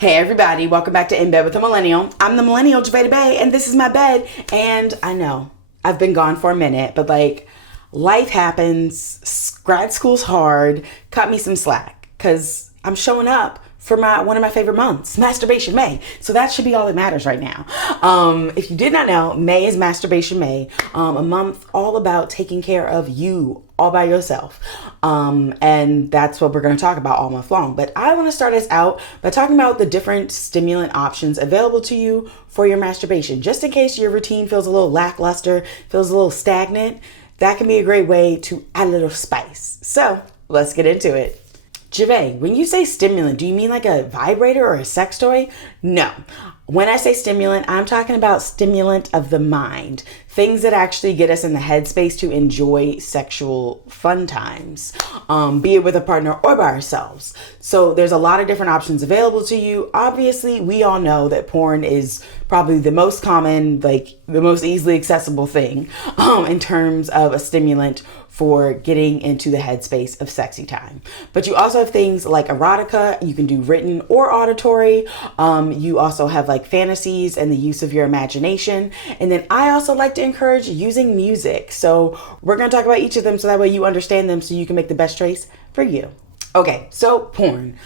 Hey everybody, welcome back to In Bed with a Millennial. I'm the Millennial Javeda Bay, and this is my bed. And I know I've been gone for a minute, but life happens. Grad school's hard. Cut me some slack because I'm showing up for one of my favorite months, Masturbation May. So that should be all that matters right now. If you did not know, May is Masturbation May, a month all about taking care of you all by yourself. And that's what we're going to talk about all month long. But I want to start us out by talking about the different stimulant options available to you for your masturbation. Just in case your routine feels a little lackluster, feels a little stagnant, that can be a great way to add a little spice. So let's get into it. Javay, when you say stimulant, do you mean like a vibrator or a sex toy? No. When I say stimulant, I'm talking about stimulant of the mind. Things that actually get us in the headspace to enjoy sexual fun times, be it with a partner or by ourselves. So there's a lot of different options available to you. Obviously, we all know that porn is probably the most common, the most easily accessible thing in terms of a stimulant for getting into the headspace of sexy time. But you also have things like erotica. You can do written or auditory. You also have fantasies and the use of your imagination. And then I also like to encourage using music. So we're going to talk about each of them so that way you understand them so you can make the best choice for you. Okay, so porn.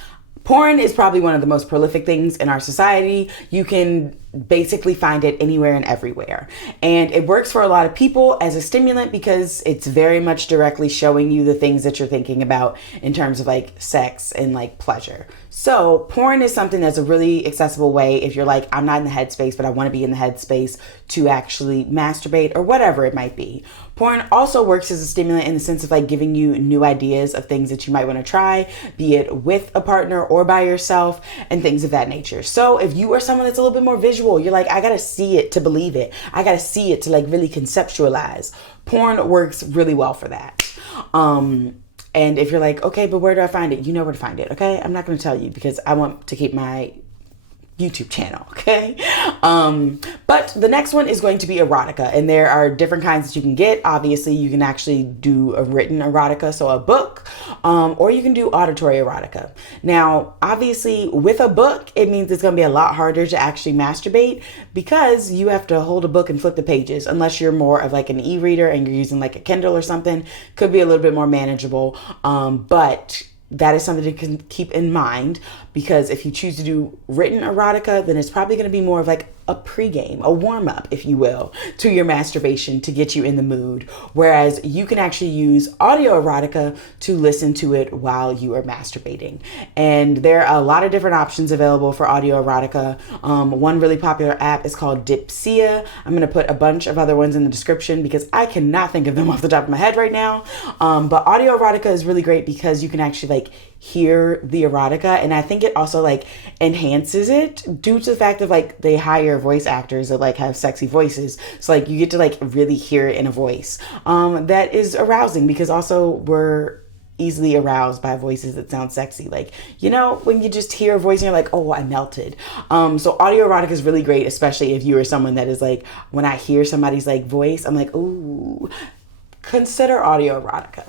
Porn is probably one of the most prolific things in our society. You can basically find it anywhere and everywhere. And it works for a lot of people as a stimulant because it's very much directly showing you the things that you're thinking about in terms of sex and pleasure. So porn is something that's a really accessible way if you're I'm not in the headspace, but I want to be in the headspace to actually masturbate or whatever it might be. Porn also works as a stimulant in the sense of giving you new ideas of things that you might want to try, be it with a partner or by yourself and things of that nature. So if you are someone that's a little bit more visual, you're I gotta see it to believe it. I gotta see it to really conceptualize. Porn works really well for that. And if you're okay, but where do I find it? You know where to find it, okay? I'm not going to tell you because I want to keep my YouTube channel, okay? But the next one is going to be erotica, and there are different kinds that you can get. Obviously, you can actually do a written erotica, so a book, or you can do auditory erotica. Now, obviously, with a book, it means it's going to be a lot harder to actually masturbate because you have to hold a book and flip the pages, unless you're more of an e-reader and you're using a Kindle or something. Could be a little bit more manageable, but that is something to keep in mind because if you choose to do written erotica, then it's probably going to be more of a pregame, a warm-up, if you will, to your masturbation to get you in the mood. Whereas you can actually use audio erotica to listen to it while you are masturbating. And there are a lot of different options available for audio erotica. One really popular app is called Dipsea. I'm going to put a bunch of other ones in the description because I cannot think of them off the top of my head right now. But audio erotica is really great because you can actually hear the erotica, and I think it also enhances it due to the fact of they hire voice actors that have sexy voices, so you get to really hear it in a voice that is arousing because also we're easily aroused by voices that sound sexy. When you just hear a voice and you're oh, I melted. So audio erotica is really great, especially if you are someone that is when I hear somebody's voice, I'm ooh, consider audio erotica.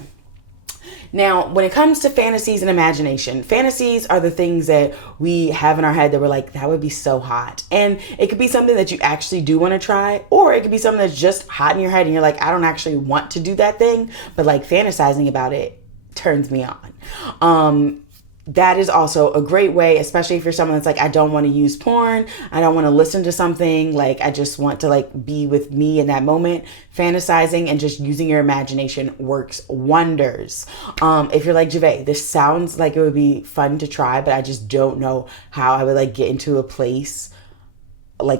Now, when it comes to fantasies and imagination, fantasies are the things that we have in our head that we're that would be so hot. And it could be something that you actually do want to try, or it could be something that's just hot in your head and you're I don't actually want to do that thing, but fantasizing about it turns me on. That is also a great way, especially if you're someone that's I don't want to use porn. I don't want to listen to something. I just want to be with me in that moment. Fantasizing and just using your imagination works wonders. If you're Javay, this sounds like it would be fun to try, but I just don't know how I would get into a place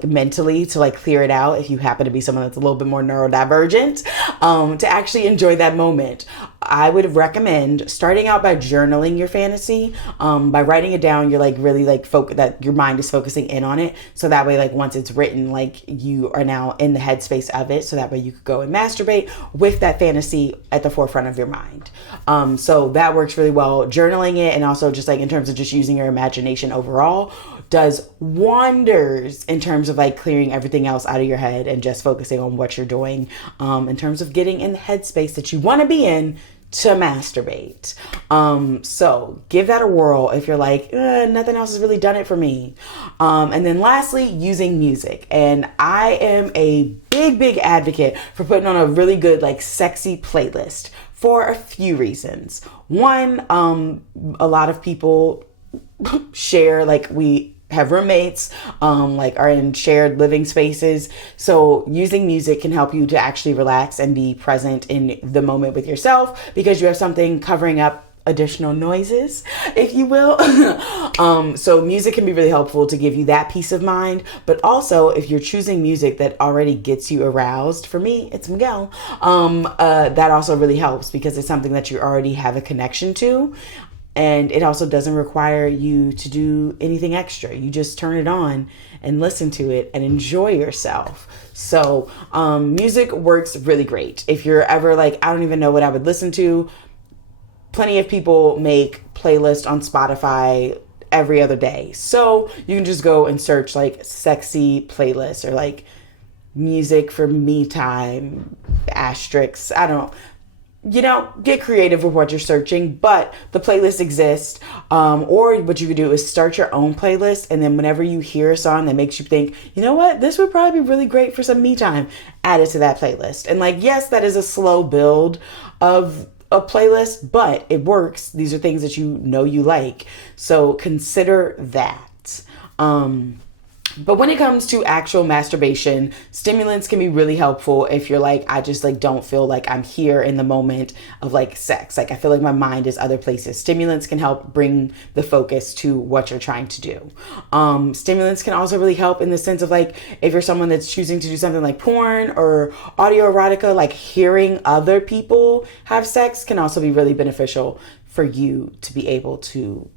mentally to clear it out if you happen to be someone that's a little bit more neurodivergent, to actually enjoy that moment. I would recommend starting out by journaling your fantasy, by writing it down. You're really that your mind is focusing in on it. So that way, once it's written, you are now in the headspace of it. So that way you could go and masturbate with that fantasy at the forefront of your mind. So that works really well. Journaling it, and also just in terms of just using your imagination overall, does wonders in terms of clearing everything else out of your head and just focusing on what you're doing, in terms of getting in the headspace that you want to be in to masturbate. So give that a whirl if you're like, nothing else has really done it for me. And then lastly, using music. And I am a big advocate for putting on a really good, like, sexy playlist for a few reasons. One, a lot of people share, like, we have roommates, like, are in shared living spaces. So using music can help you to actually relax and be present in the moment with yourself, because you have something covering up additional noises, if you will. So music can be really helpful to give you that peace of mind. But also, if you're choosing music that already gets you aroused, for me, it's Miguel, that also really helps, because it's something that you already have a connection to. And it also doesn't require you to do anything extra. You just turn it on and listen to it and enjoy yourself. So music works really great. If you're ever like, I don't even know what I would listen to, plenty of people make playlists on Spotify every other day. So you can just go and search like sexy playlists or like music for me time, asterisks. I don't know. Get creative with what you're searching, but the playlist exists. Or what you could do is start your own playlist, and then whenever you hear a song that makes you think, you know what, this would probably be really great for some me time, add it to that playlist. And like, yes, that is a slow build of a playlist, but it works. These are things that you like. So consider that. But when it comes to actual masturbation, stimulants can be really helpful if you're like, I just like don't feel like I'm here in the moment of like sex. Like I feel like my mind is other places. Stimulants can help bring the focus to what you're trying to do. Stimulants can also really help in the sense of like, if you're someone that's choosing to do something like porn or audio erotica, like hearing other people have sex can also be really beneficial for you to be able to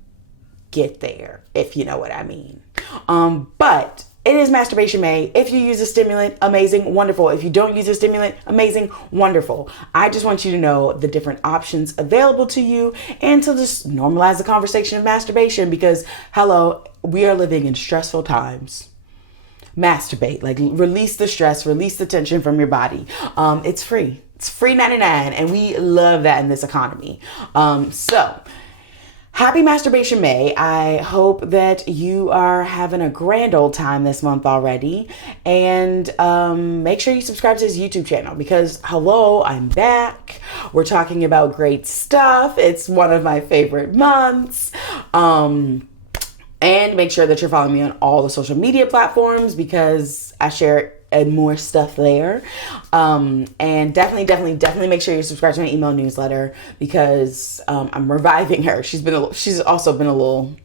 get there, if you know what I mean. But it is Masturbation May. If you use a stimulant, amazing, wonderful. If you don't use a stimulant, amazing, wonderful. I just want you to know the different options available to you and to just normalize the conversation of masturbation, because hello, we are living in stressful times. Masturbate, like release the stress, release the tension from your body. It's free. It's free 99, and we love that in this economy. So happy Masturbation May. I hope that you are having a grand old time this month already. And make sure you subscribe to his YouTube channel, because hello, I'm back. We're talking about great stuff. It's one of my favorite months. And make sure that you're following me on all the social media platforms, because I share and more stuff there. And definitely make sure you subscribe to my email newsletter, because I'm reviving her. She's also been a little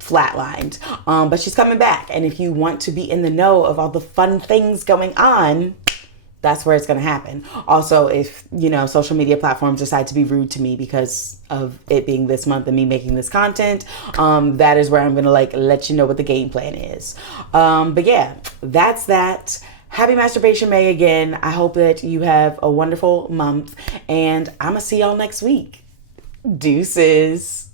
flatlined, but she's coming back. And if you want to be in the know of all the fun things going on, that's where it's going to happen. Also, if, social media platforms decide to be rude to me because of it being this month and me making this content, that is where I'm going to let you know what the game plan is. But yeah, that's that. Happy Masturbation May again. I hope that you have a wonderful month, and I'm going to see y'all next week. Deuces.